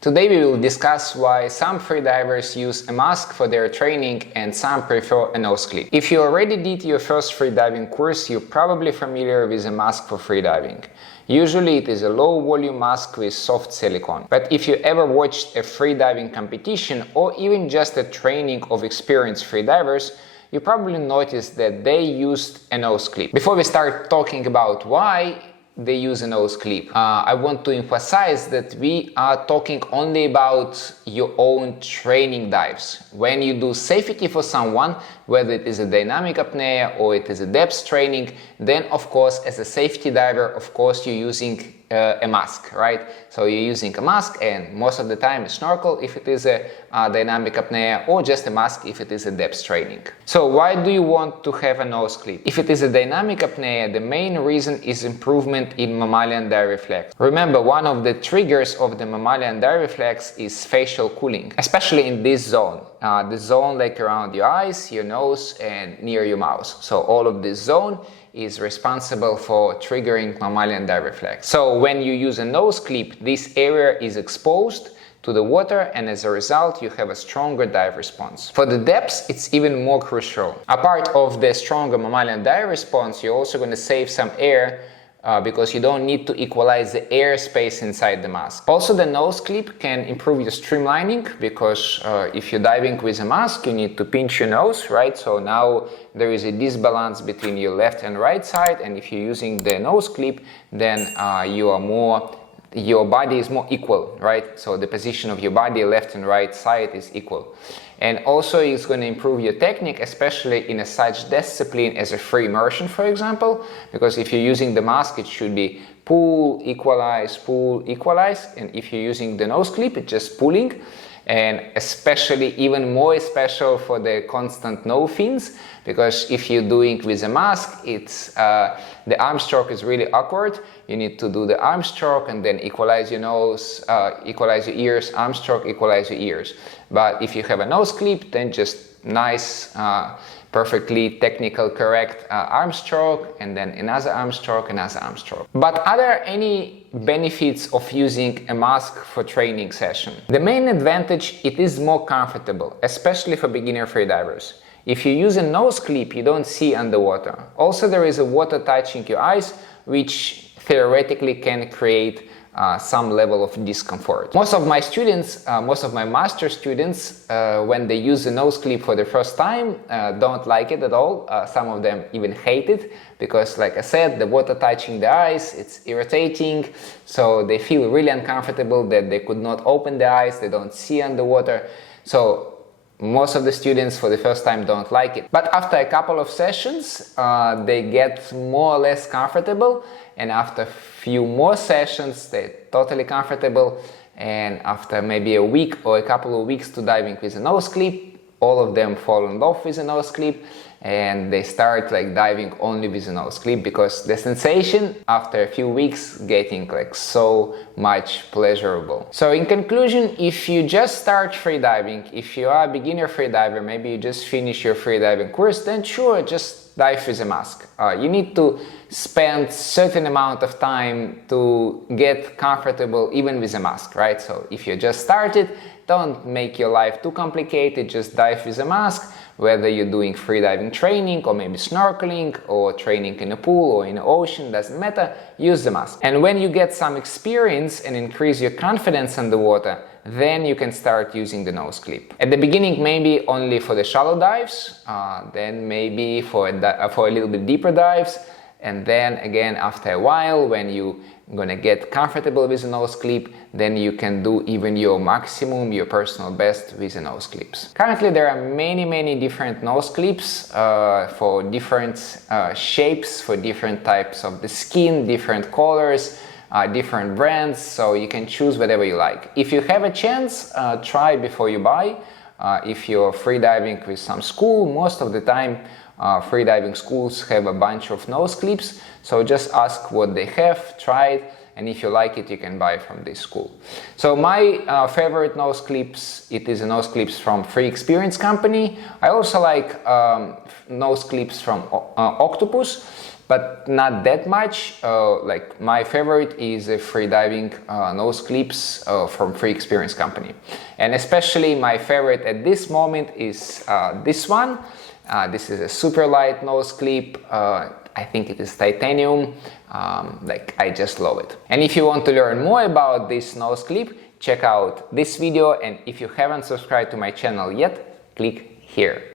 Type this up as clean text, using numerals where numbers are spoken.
Today we will discuss why some freedivers use a mask for their training and some prefer a nose clip. If you already did your first freediving course, you're probably familiar with a mask for freediving. Usually it is a low volume mask with soft silicone. But if you ever watched a freediving competition or even just a training of experienced freedivers, you probably noticed that they used a nose clip. Before we start talking about why they use a nose clip, I want to emphasize that we are talking only about your own training dives. When you do safety for someone, whether it is a dynamic apnea or it is a depth training, then of course as a safety diver, of course you're using a mask, right? So you're using a mask, and most of the time a snorkel if it is a dynamic apnea, or just a mask if it is a depth training. So why do you want to have a nose clip? If it is a dynamic apnea, the main reason is improvement in mammalian dive reflex. Remember, one of the triggers of the mammalian dive reflex is facial cooling, especially in this zone. The zone like around your eyes, your nose, and near your mouth. So all of this zone is responsible for triggering mammalian dive reflex. So when you use a nose clip, this area is exposed to the water, and as a result you have a stronger dive response. For the depths, it's even more crucial. Apart of the stronger mammalian dive response, you're also going to save some air because you don't need to equalize the air space inside the mask. Also, the nose clip can improve your streamlining because if you're diving with a mask, you need to pinch your nose, right? So now there is a disbalance between your left and right side, and if you're using the nose clip, then your body is more equal, right? So the position of your body, left and right side, is equal. And also it's going to improve your technique, especially in a such discipline as a free immersion, for example, because if you're using the mask, it should be pull, equalize, and if you're using the nose clip, it's just pulling. And especially, even more special for the constant no fins, because if you're doing with a mask, it's the arm stroke is really awkward. You need to do the arm stroke and then equalize your nose, equalize your ears, arm stroke, equalize your ears. But if you have a nose clip, then just nice, perfectly technical, correct arm stroke, and then another arm stroke, another arm stroke. But are there any benefits of using a mask for training session? The main advantage, it is more comfortable, especially for beginner freedivers. If you use a nose clip, you don't see underwater. Also, there is a water touching your eyes, which theoretically can create some level of discomfort. Most of my students, most of my master students, when they use the nose clip for the first time, don't like it at all. Some of them even hate it because, like I said, the water touching the eyes, it's irritating. So they feel really uncomfortable that they could not open their eyes, they don't see underwater. So most of the students for the first time don't like it. But after a couple of sessions, they get more or less comfortable, and after a few more sessions, they're totally comfortable, and after maybe a week or a couple of weeks to diving with a nose clip, all of them fall in love with a nose clip, and they start like diving only with a nose clip because the sensation after a few weeks getting like so much pleasurable. So in conclusion, if you just start freediving, if you are a beginner freediver, maybe you just finish your freediving course, then sure, just dive with a mask. You need to spend certain amount of time to get comfortable even with a mask, right? So if you just started, don't make your life too complicated, just dive with a mask, whether you're doing freediving training or maybe snorkeling or training in a pool or in the ocean, doesn't matter, use the mask. And when you get some experience and increase your confidence underwater, then you can start using the nose clip. At the beginning, maybe only for the shallow dives, then maybe for a little bit deeper dives, and then again after a while, when you're gonna get comfortable with a nose clip, then you can do even your maximum, your personal best with the nose clips. Currently there are many different nose clips for different shapes, for different types of the skin, different colors, different brands, so you can choose whatever you like. If you have a chance, try before you buy. If you're freediving with some school, most of the time freediving schools have a bunch of nose clips, so just ask what they have, try it, and if you like it, you can buy from this school. So my favorite nose clips, it is a nose clips from Free Experience company. I also like nose clips from Octopus, but not that much. Like my favorite is a freediving nose clips from Free Experience company, and especially my favorite at this moment is this one. This is a super light nose clip. I think it is titanium. Like I just love it. And if you want to learn more about this nose clip, check out this video, and if you haven't subscribed to my channel yet, click here.